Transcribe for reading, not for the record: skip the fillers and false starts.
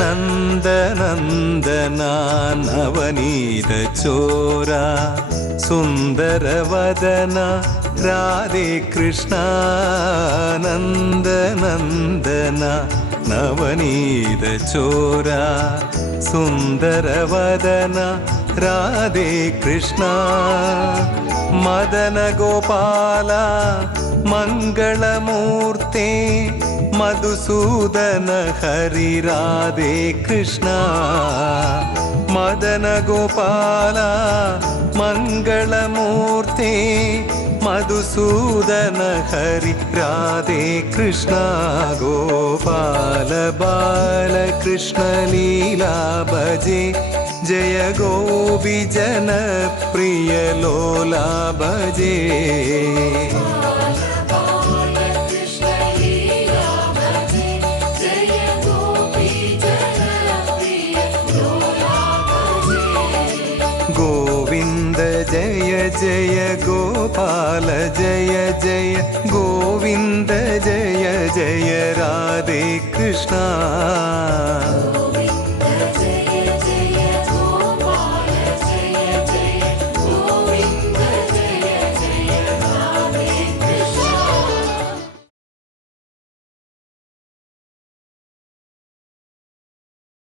നന്ദനന്ദനാ നവനീത ചോര സുന്ദരവദന രാധേ കൃഷ്ണ നന്ദനന്ദന നവനീത ചോര സുന്ദരവദന രാധേ കൃഷ്ണ മദന ഗോപാല മംഗളമൂർത്തേ മധുസൂദന ഹരി രാധേ കൃഷ്ണ മദന ഗോപാല മംഗളമൂർത്തേ മധുസൂദന ഹരി രാധേ കൃഷ്ണ ഗോപാല ബാലകൃഷ്ണ ലീലാ ഭജേ ജയ ഗോപി ജനപ്രിയ ലോലാ ഭജേ ഗോവിന്ദ ജയ ജയ ഗോപാല ജയ ജയ ഗോവിന്ദ ജയ ജയ രാധേ കൃഷ്ണ